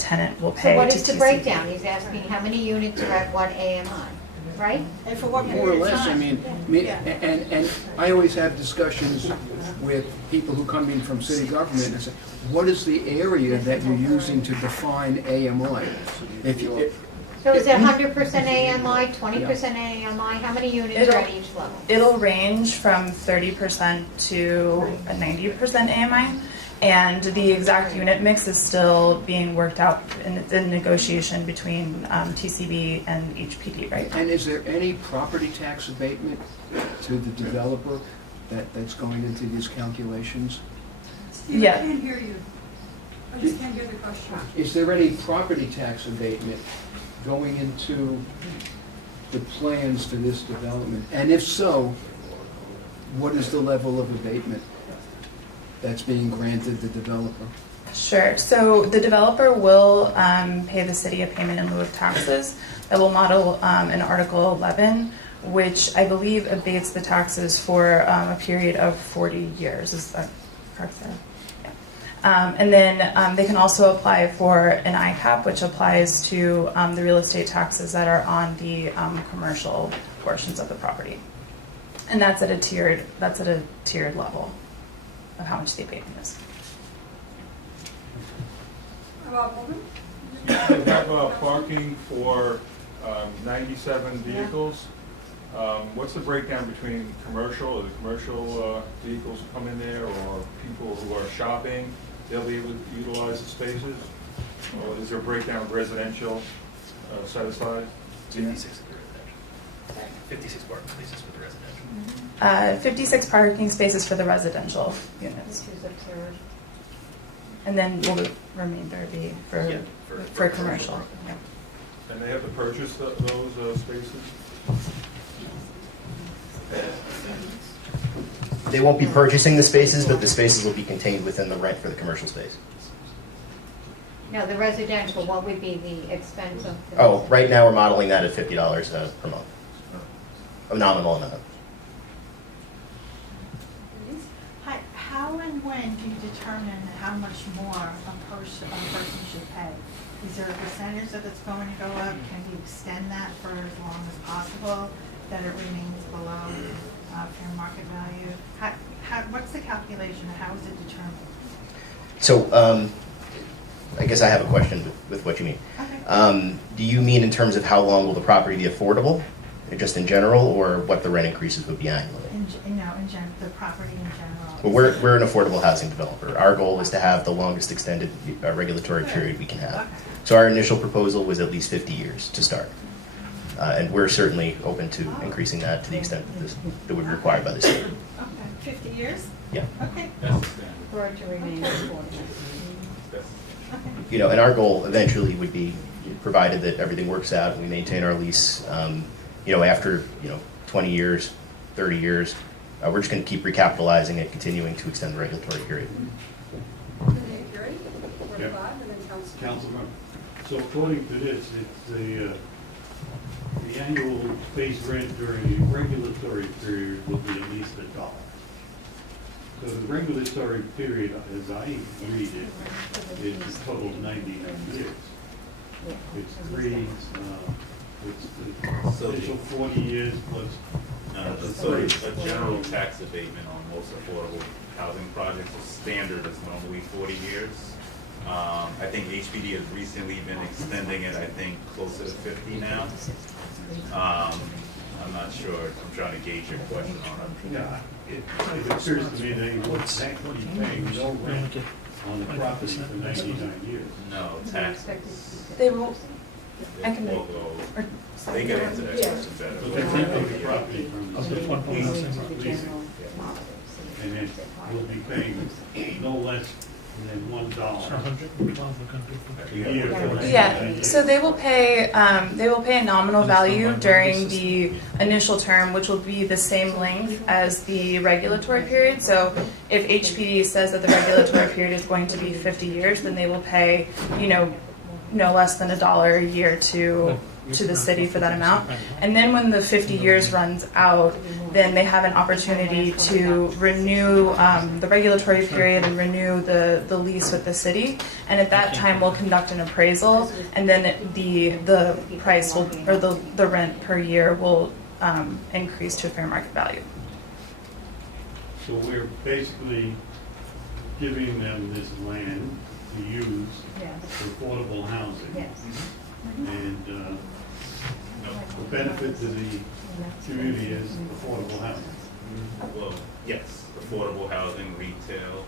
tenant will pay. So what to is the TCB. breakdown? He's asking how many units are at what AMI, right? And for what More or period of less, I time? mean, and I always have discussions with people who come in from city government and say, what is the area that you're using to define AMI? So is it 100% AMI, 20% AMI? How many units are at each level? It'll range from 30% to a 90% AMI, and the exact unit mix is still being worked out in negotiation between TCB and HPD, right? And is there any property tax abatement to the developer that's going into these calculations? Steve, I can't hear you. I just can't hear the question. Is there any property tax abatement going into the plans for this development? And if so, what is the level of abatement that's being granted the developer? Sure. So the developer will pay the city a payment in lieu of taxes that will model in Article 11, which I believe abates the taxes for a period of 40 years. Is that correct, Sarah? Yeah. And then they can also apply for an ICAP, which applies to the real estate taxes that are on the commercial portions of the property. And that's at a tiered level of how much the abatement is. They have parking for 97 vehicles. What's the breakdown between commercial, or the commercial vehicles who come in there, or people who are shopping, they'll be able to utilize the spaces? Or is there a breakdown of residential set aside? 56 parking spaces for the residential. 56 parking spaces for the residential units. And then will the remainder be for commercial? Yeah. And they have to purchase those spaces? They won't be purchasing the spaces, but the spaces will be contained within the rent for the commercial space. Now, the residential, what would be the expense of? Oh, right now we're modeling that at $50 per month. A nominal amount. How and when do you determine how much more a person should pay? Is there a percentage that it's going to go up? Can you extend that for as long as possible, that it remains below fair market value? What's the calculation? How is it determined? So, I guess I have a question with what you mean. Okay. Do you mean in terms of how long will the property be affordable, just in general, or what the rent increases would be annually? The property in general. Well, we're an affordable housing developer. Our goal is to have the longest extended regulatory period we can have. Okay. So our initial proposal was at least 50 years to start. And we're certainly open to increasing that to the extent that would be required by the state. Okay, 50 years? Yeah. Okay. For it to remain affordable. You know, and our goal eventually would be, provided that everything works out and we maintain our lease, you know, after, 20 years, 30 years, we're just going to keep recapitalizing it, continuing to extend the regulatory period. Yeah. Councilman, so according to this, it's the annual base rent during the regulatory period will be at least $1. So the regulatory period, as I read it, is a total of 99 years. It's it's the initial 40 years plus. So a general tax abatement on most affordable housing projects, the standard is normally 40 years. I think HPD has recently been extending it, I think, closer to 50 now. I'm not sure, I'm trying to gauge your question on it. Yeah, it appears to me they would actually pay no rent on the property for 99 years. No, taxes. They will, I They can, will go, or, they get into that question better. But they're renting the property from leasing, and then we'll be paying no less than $1 a year for 99 yeah, years. so they will pay a nominal value during the initial term, which will be the same length as the regulatory period. So if HPD says that the regulatory period is going to be 50 years, then they will pay, no less than $1 a year to the city for that amount. And then when the 50 years runs out, then they have an opportunity to renew the regulatory period and renew the lease with the city. And at that time, we'll conduct an appraisal, and then the price will, or the rent per year will increase to fair market value. So we're basically giving them this land to use for affordable housing. Yes. And the benefit to the community is affordable housing. Well, yes, affordable housing, retail,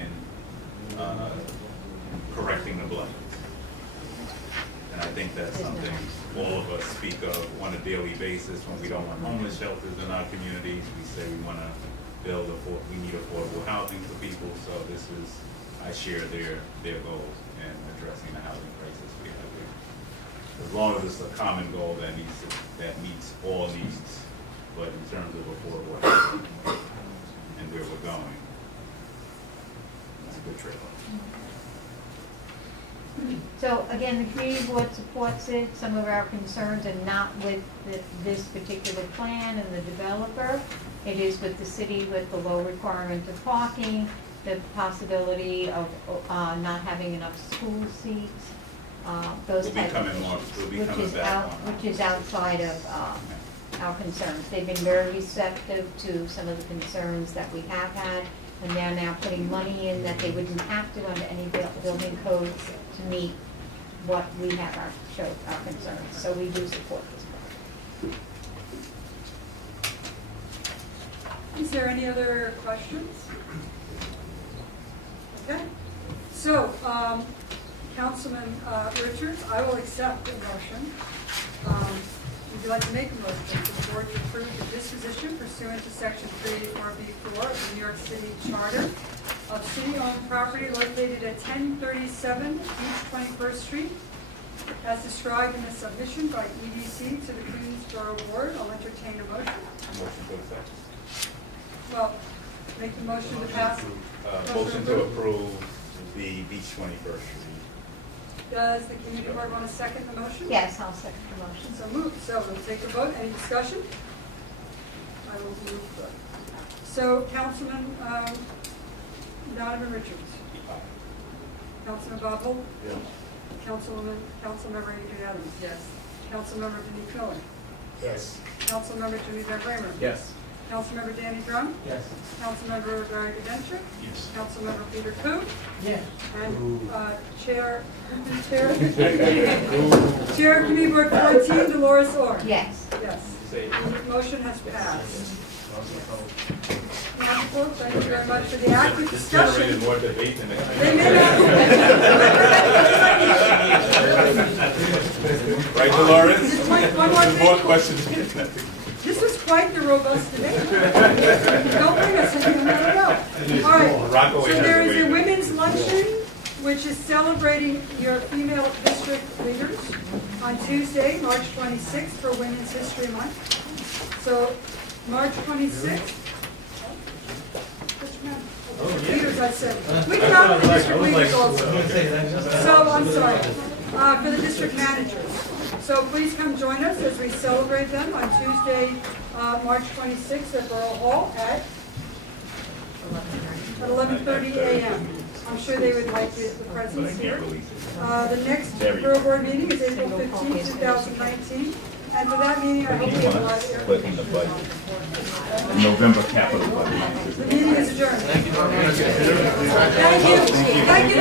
and correcting the blight. And I think that's something all of us speak of on a daily basis when we don't want homeless shelters in our communities. We say we want to we need affordable housing for people. So this is, I share their goals in addressing the housing crisis we have here. As long as it's a common goal that meets all needs, but in terms of affordable housing and where we're going, it's a good trade-off. So again, the community board supports it. Some of our concerns are not with this particular plan and the developer. It is with the city, with the low requirement of parking, the possibility of not having enough school seats, those types of issues, which is outside of our concerns. They've been very receptive to some of the concerns that we have had, and they're now putting money in that they wouldn't have to under any building codes to meet what we have our concerns. So we do support this project. Is there any other questions? Okay. So, Councilman Richards, I will accept the motion. Would you like to make a motion for the board to approve the disposition pursuant to Section 384B4 of the New York City Charter of city-owned property located at 1037 East 21st Street, as described in the submission by EDC to the Queensborough Board? I'll entertain a motion. Motion to accept. Well, make the motion to pass. Motion to approve the Beach 21st Street. Does the community board want to second the motion? Yes, I'll second the motion. So moved. So we'll take a vote. Any discussion? I will move. So Councilman Donovan Richards. Councilman Bob Holt. Yes. Councilmember Adrian Adams. Yes. Councilmember Denise Miller. Yes. Councilmember Jimmy Van Bramer. Yes. Councilmember Danny Drum. Yes. Councilmember Barry DeVenture. Yes. Councilmember Peter Kou. Yes. And Chair Chair of Committee Board 14, Dolores Orr. Yes. Yes. The motion has passed. Wonderful. Thank you very much for the active This discussion. generated more debate than They anything. may not. Right, Dolores? Just one more More thing. questions. This was quite the robust debate. Don't bring us anything I don't know. All right. Rockaway So has there a is a waiver. women's luncheon, which is celebrating your female district leaders on Tuesday, March 26th for Women's History Month. So March 26th. Leaders, I said. We can honor the district leaders also. So, I'm sorry, for the district managers. So please come join us as we celebrate them on Tuesday, March 26th at Borough Hall at 11:30 a.m. I'm sure they would like the presence here. The next Borough Board meeting is April 15, 2019. And for that meeting, I hope we have a lot of air. November capital budget. The meeting is adjourned. Thank you. Thank you.